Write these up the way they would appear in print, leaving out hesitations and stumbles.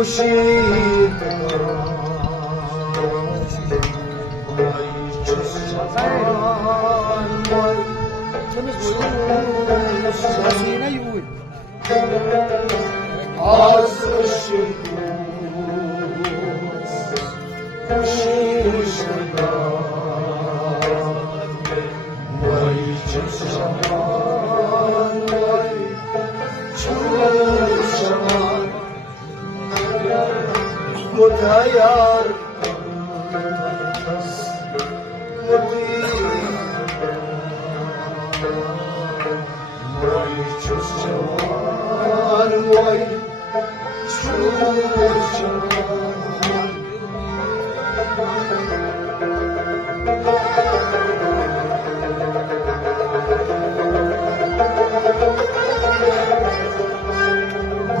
خورشید متیار وای چوز جوان وای چوز جوان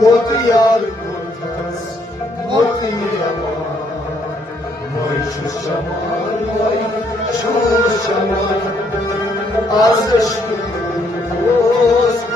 گوت یار گوت وای چوز جوان وای چوز جوان از عشق دوست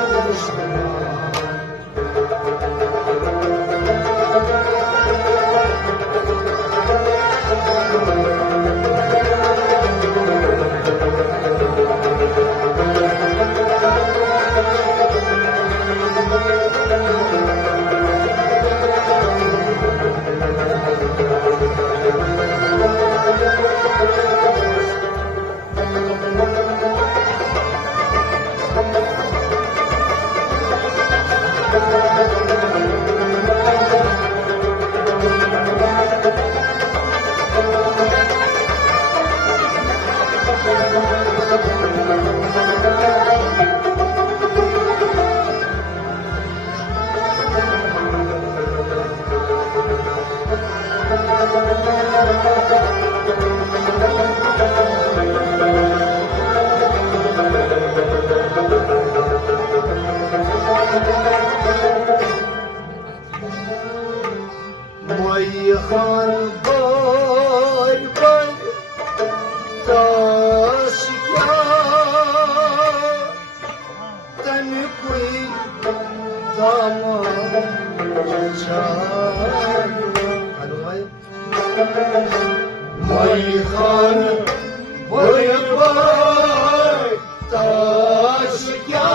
مای خان بار بار تاشیا تن کوئی دامان چار مای خان بار بار تاشیا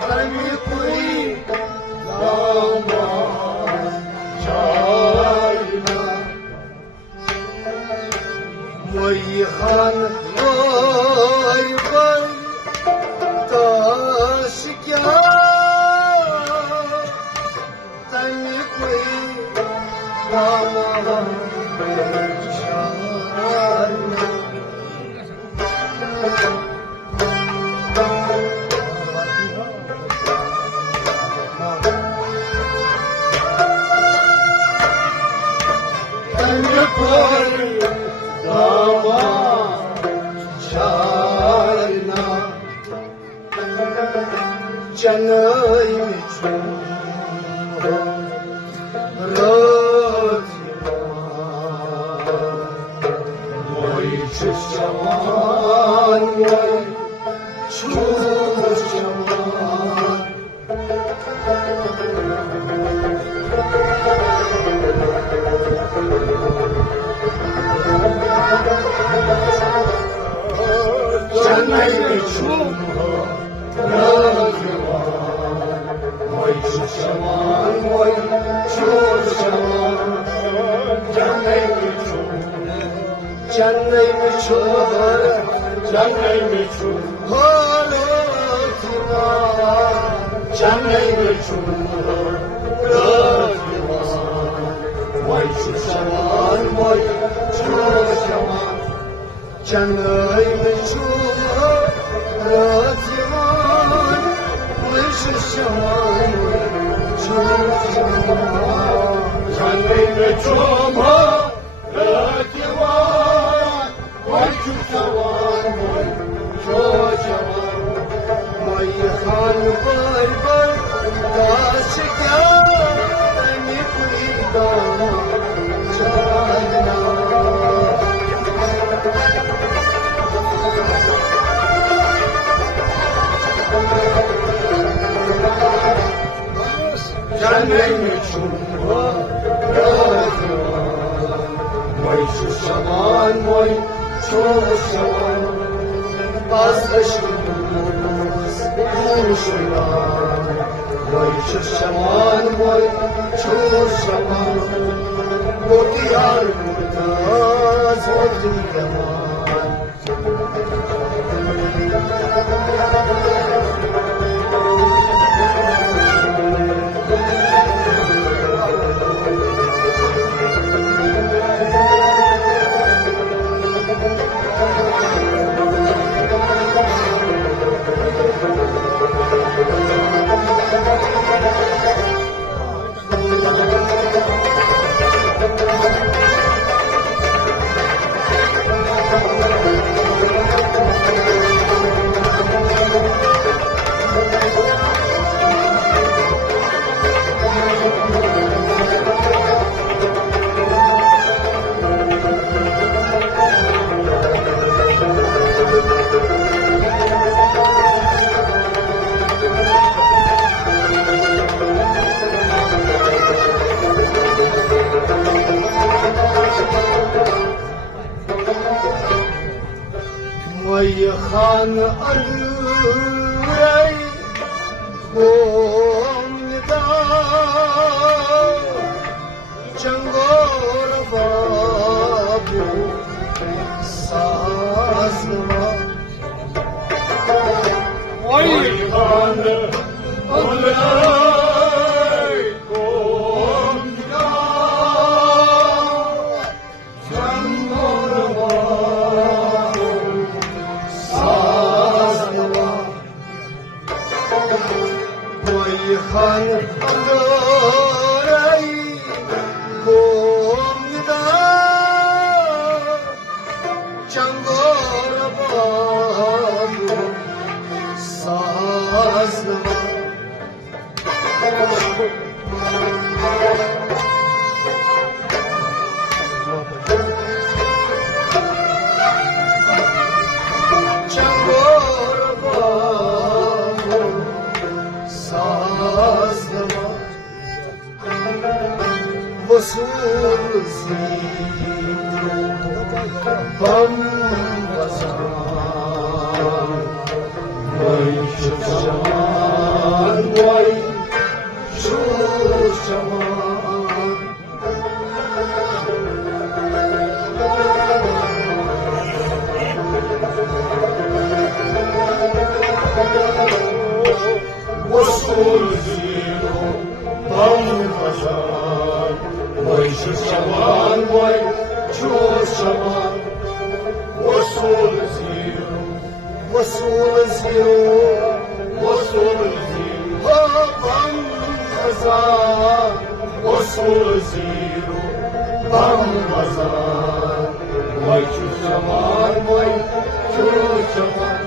تن کوئی وای خان وای وای تاش کیا تن کوئی دامان جنای میچون رازی وای چوز جوان وای چوز جوان جنای میچون وای چوز جوان وای چوز جوان جنای میچون جنای میچون حالاتیما جنای میچون وای چوز جوان وای چوز جوان جنای میچون راتیمان وش شمان چوز جوان جنای میچون راتیمان وای چوز جوان وای چوز جوان مای خان بار بار داش کیا تنی کوئی دامان چانا وای چو شمان وای چو شمان باز اشکوز دور شدم وای چو شمان وای چو شمان گفتی یار گفتاز وقتی گمان وای خان ارای گمدا چنگور بابو سازما وای خان ارای گمدا چنگور خان اندورای گمدا چنگور بابو سازنما چنگور بابو سازنما وصول زیرو بم بزن وای چو شمان وای چو شمان وصول زیرو بم بزن وای چو شمان وای چو شمان وصول زیرو وصول زیرو وصول زیرو بم بزن وصول زیرو بم بزن وای چو شمان وای چو شمان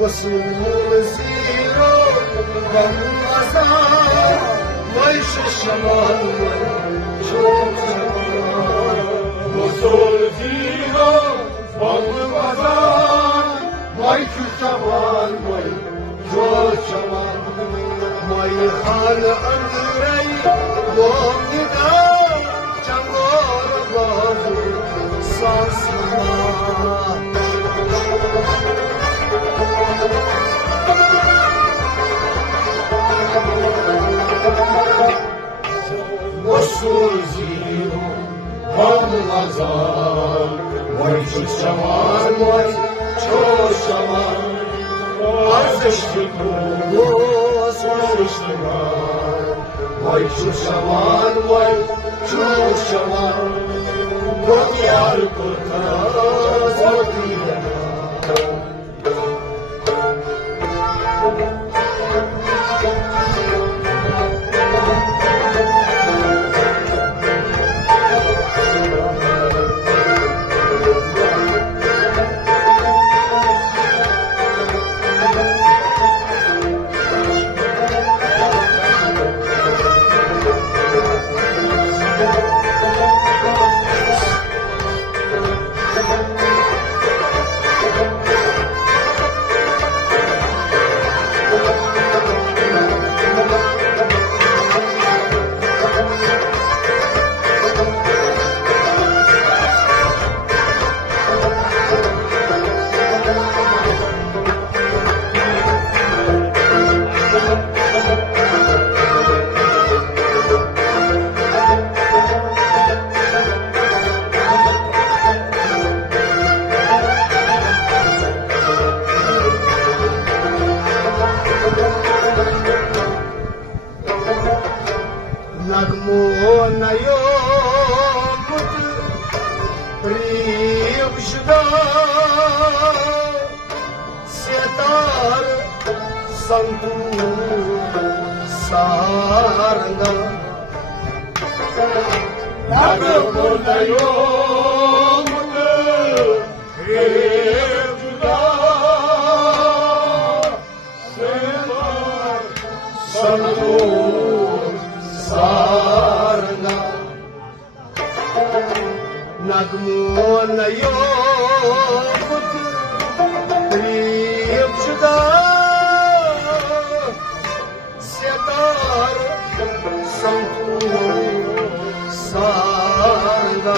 وصول زیرو بم بزن وای چو شمان وای چو شمان وصول زیرو بم بزن وای چو شمان وای چو شمان وای خان اندرای گمدا چنگور بابو سازنما وصول زیرو بم بزن وای چو شمان وای چو شمان ارزش روز ارزش وای چو شمان وای چو شمان بگیار کتاز دیدن santu saranga nagmodayo santu saranga nagmodayo Priyamchuda Setar Santu Saranga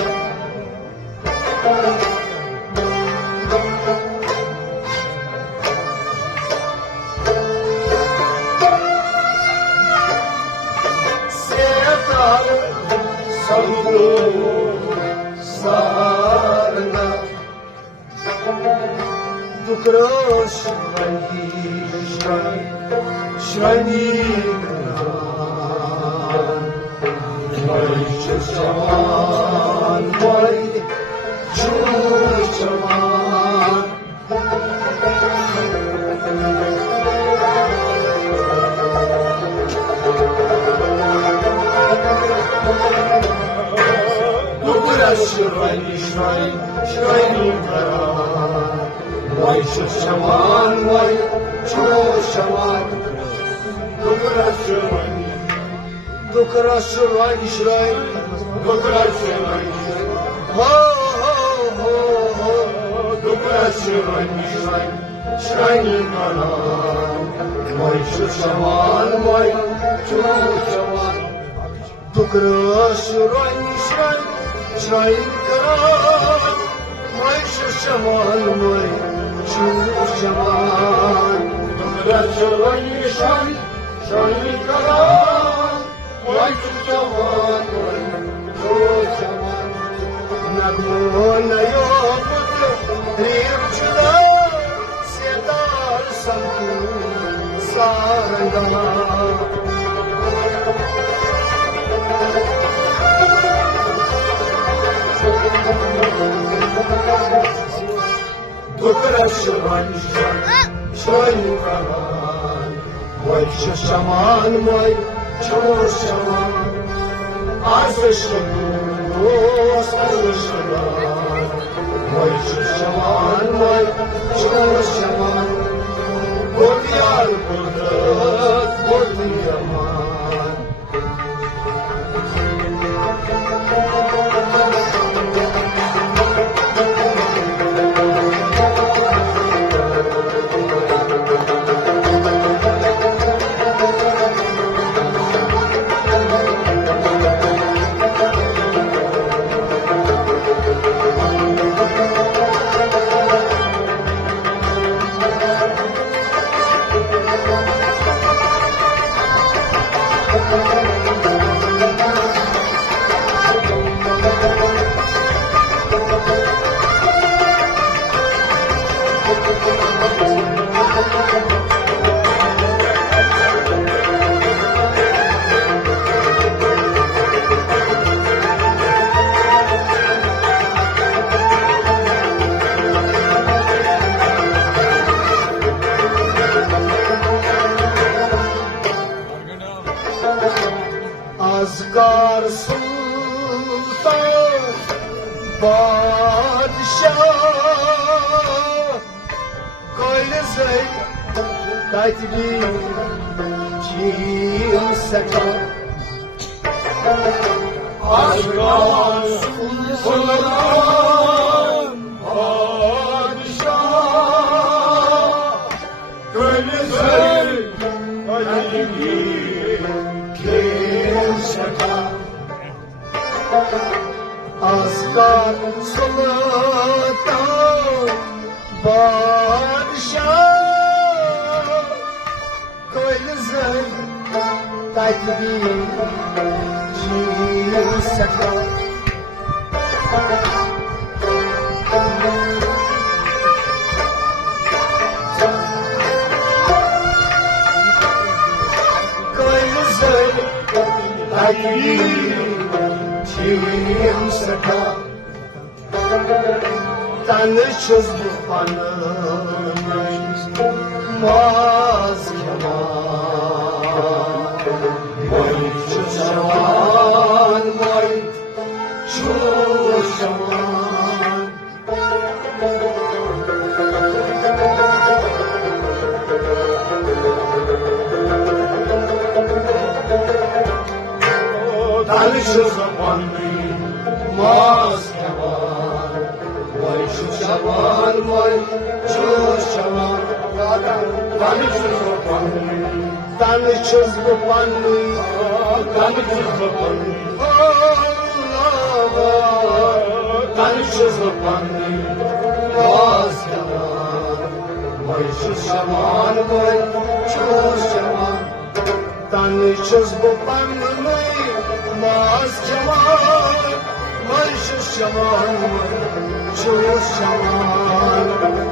Setar Santu Saranga Dukrosh Shani Vai Chaman Vai Chaman Dukrosh Shani Vai Chaman Vai Chaman Dukra Shurani Shrai Dukra Shurani Ho ho ho ho Dukra Shurani Shrai Shrai Mana Vai Chaman Vai Chaman Dukra Shurani Shrai Shrai Kara Vai Chaman Vai Chaman Dukra Shurani Shrai Shrai Kara Vai Chaman Vai Chaman Nagmodayo Priyamchuda Setar Santu Saranga Dukra Shurani Shrai Kara Vai Chaman Vai Chaman Azışlık Vai Chaman Vai Chaman Kodiyar Kudret Kodiyaman Azgar Sultan Padişah Koylezey Katbi Kimseka Azgar Sultan Padişah Koylezey Katbi Asgar Sultan Padişah Koylezey Katbi Kimseka Koylezey Katbi Kimseka Tanışız bu hanım Maz Kemal زبانی ماست جوان وای چو جوان وای چو جوان تن چو زبانی تن چو زبانی تن چو زبانی تن چو زبانی ماست جوان وای چو جوان وای چو جوان تن چو زبانی ماز جوان وای چو جوان چو جوان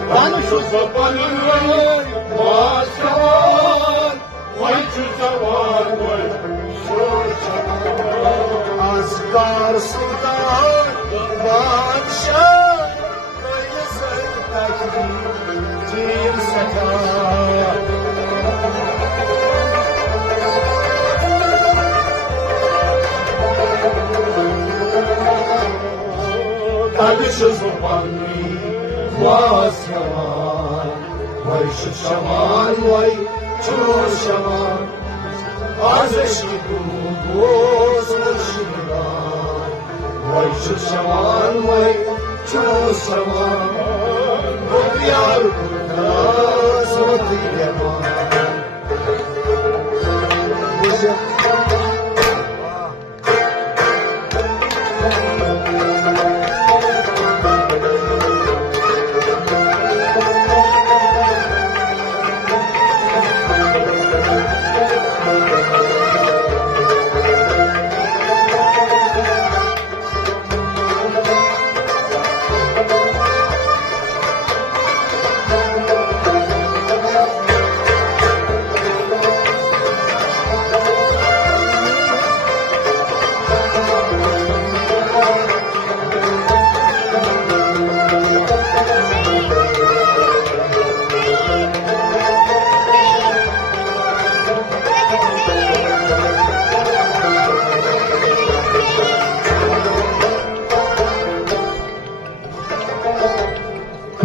تن چو زبانی ماز جوان وای چو جوان وای چو جوان از کار سلطان بادشاه وای زر تکبیر تیر سکار تن چو زبانی ماز جوان وای چو جوان وای چو جوان از عشق دوست مرشدان وای چو جوان وای چو جوان و بیار بوداز و دیدمان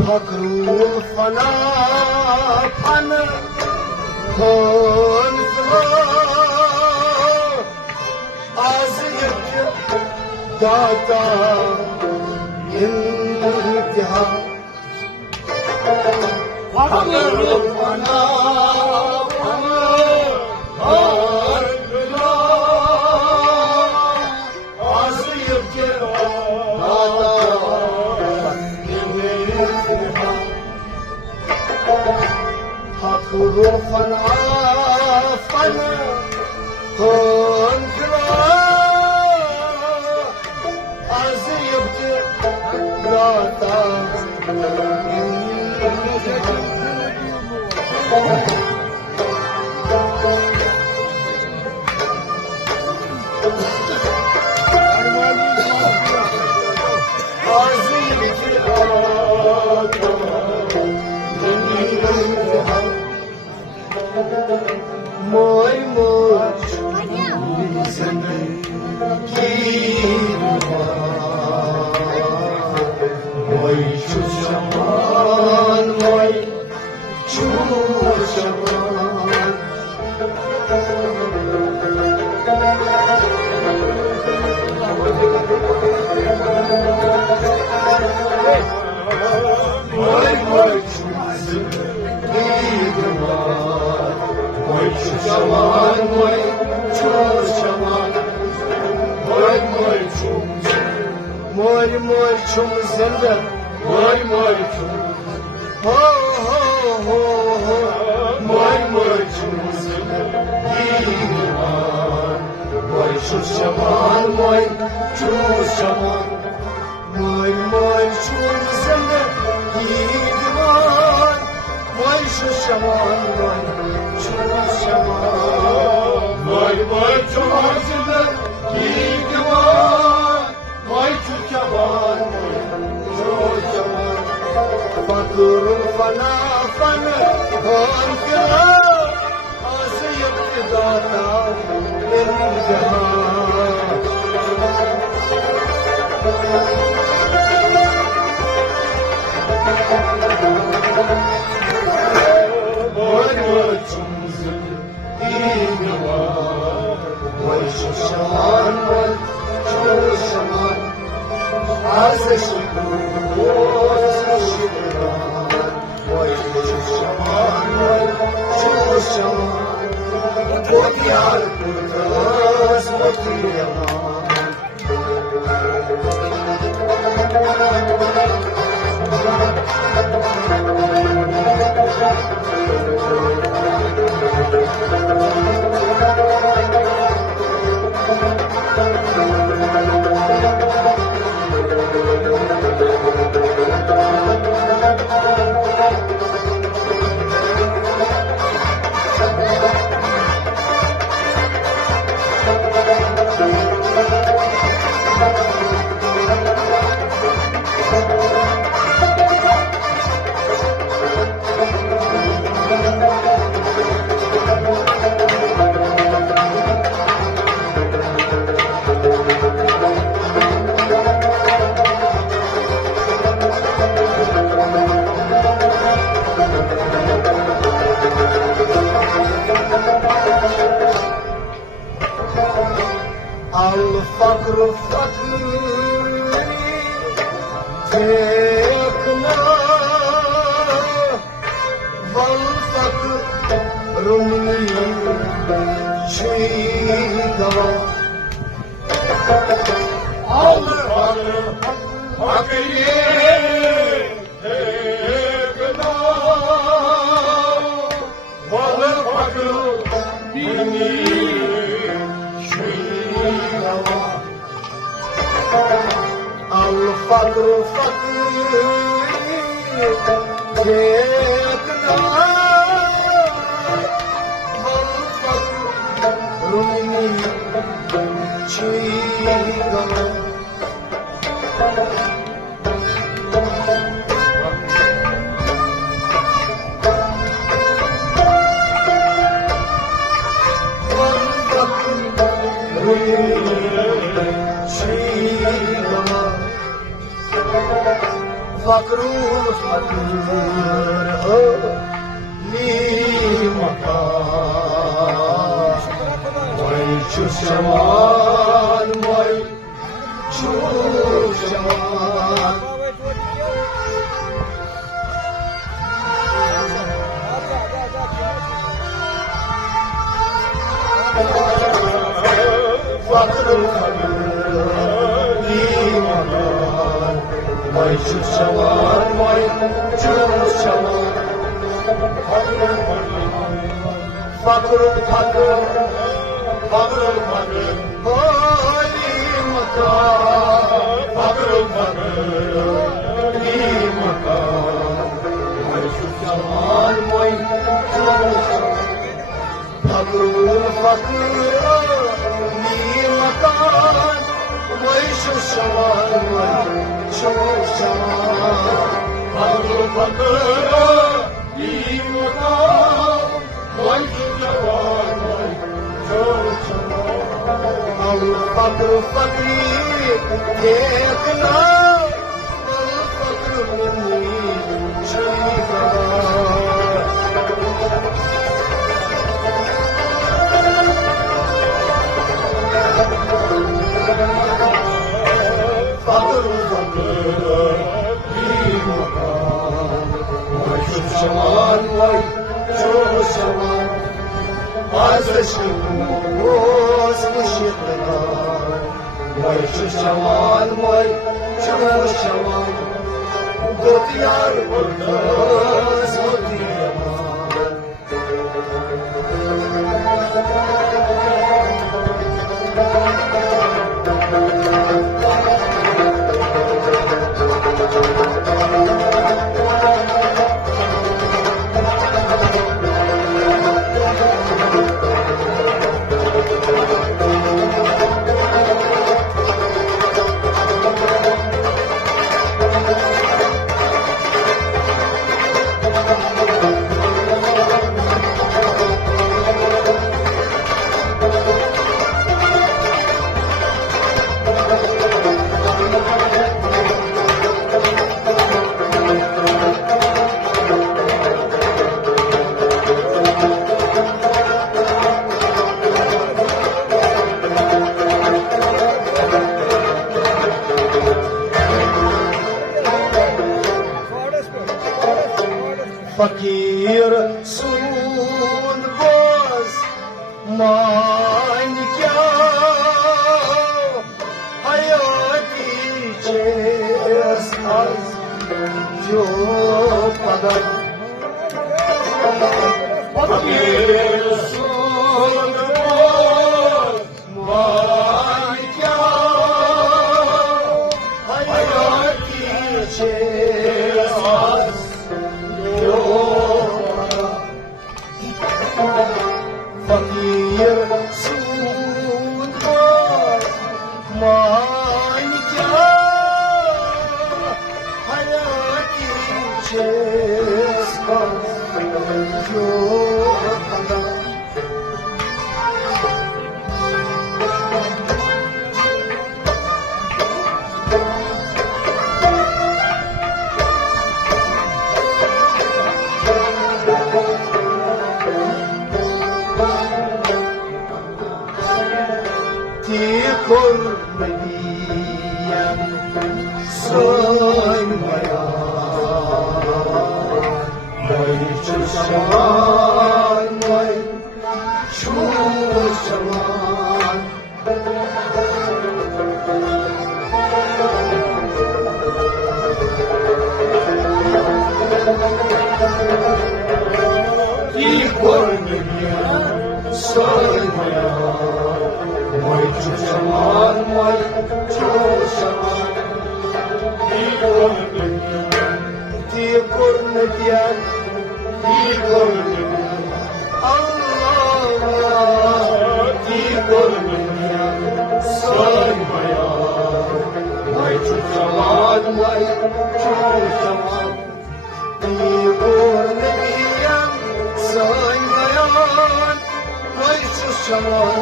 مکروه فنا پن کن از یک دادا انتها مکروه فنا پن از یک دادا حروفاً عافنا كنترا عزيبت راتا عزيبت راتا موی موج زندگی موی چو جوان موی چو جوان موی موی چو زندگی موی چو جوان موی چو جوان موی موی چو موی موی چو زنده موی موی چو هو هو هو موی موی چو زنده دیوان موی چو جوان موی چو جوان موی موی چو زنده دیوان موی چو جوان موی Vay vay çok acılı gidiyor Vay çok yaban çok yaban Fakırın fana fana Hankıra Ağzı yaptıdata Benim cehan Vay vay çok Vay şu şaman vay الفقر فقري تيقنا والفقر رمي شيدوا الفقر فقري تيقنا والفقر رمي الفقر فقير جئتنا والفقر رمي شيدا فقر لي مكان ويشوف شمال ويشوف شمال فقر لي مكان ويشوف شمال ويشوف شمال فقر فقر فقر فقر لي مكان فقر فقر لي مكان ويشوف شمال ويشوف فقر فقر لي مكان ويشوف شمال ويشوف شمال فقر فقر لي مكان ويشوف شمال ويشوف شمال الفقر فقري تيقنا والفقر مني شيئا فقر فقر لي مكان ويشوف شمال ويشوف شمال عز الشموس مشيطنا ويشوف شمال ويشوف شمال قلت يا القدس قلت يا fakir sun boz manika hayati ches az jo pada fakir sun boz manika hayati ches az fakir sunmaz manika hayati ceskas yolda Kormediyen soymaya Vay çuşaman, vay çuşaman Ki kormediyen soymaya Vay çuşaman, vay çuşaman Di kornediyen Allah Di kornediyen soymaya Vay çuşaman, vay çuşaman Di kornediyen soymaya Vay çuşaman,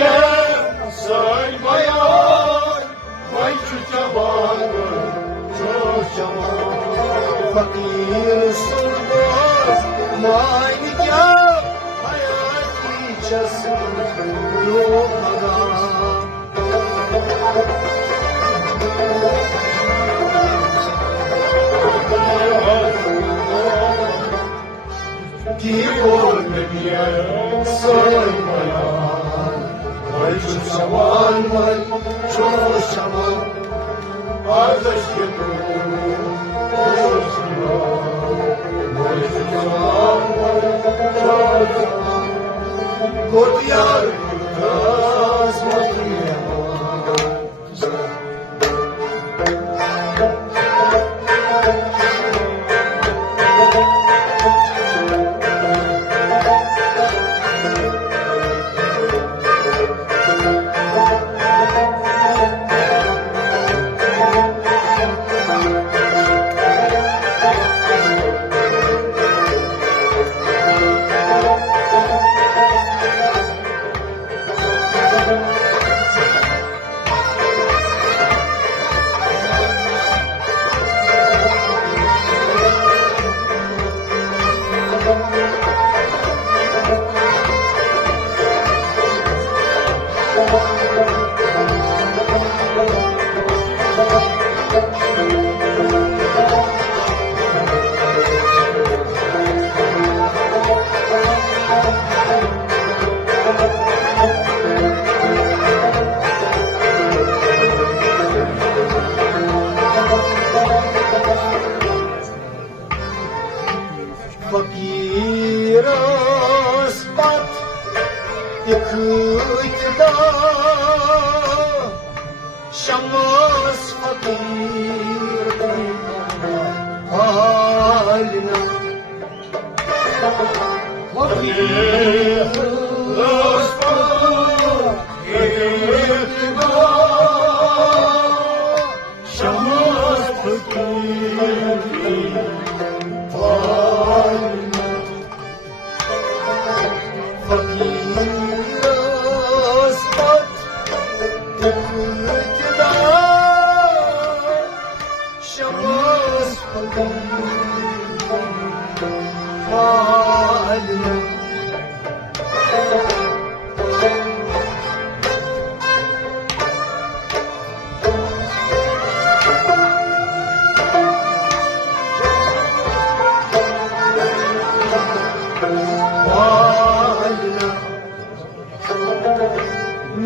Yıkılmayan, saymayan, vay çutaman, çutaman. Fakir sunmaz, manika, hayat içesi yollara. Yıkılmayan, saymayan, vay çutaman, vay çutaman. Kardeşim, vay çutaman, vay çutaman. Kodyar, kaz, fakir ispat yıkıkta şamas fakir haline fakir ispat yıkıkta şamas fakir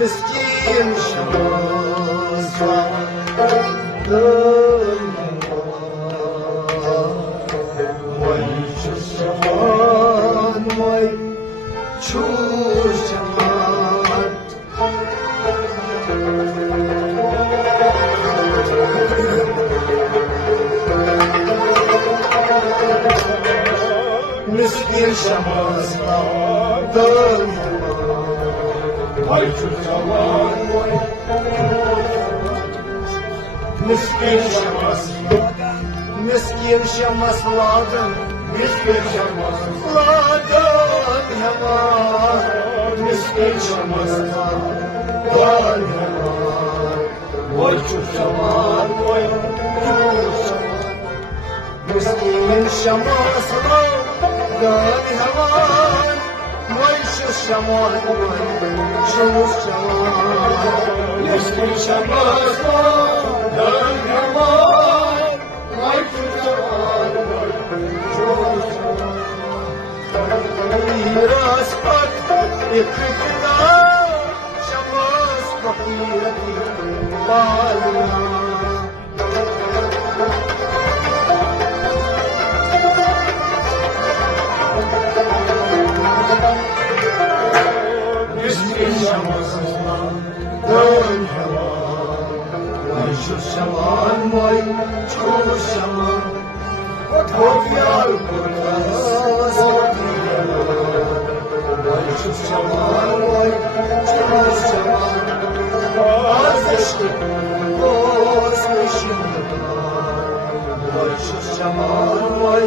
مسكين شماسة وي شو الشمان وي شو الشمان مسكين شماسة وي شو الشمان وي مسكين شماسة مسكين شمس لادن مسكين شمس لادن همان مسكين شمس لادن همان وي شو الشمان وي شو الشمان مسكين شمس لادن همان وي شو الشمان وي شو الشمان مسكين شمس لادن همان وي شو الشمان راس قد اقتدى شمس بقيتي بالنا مسكين شمس دون هوان وي شو الشمان وي شو الشمان وطيار القدس وي شو الشمان وي شو الشمان عزشت قوس وشي وي شو الشمان وي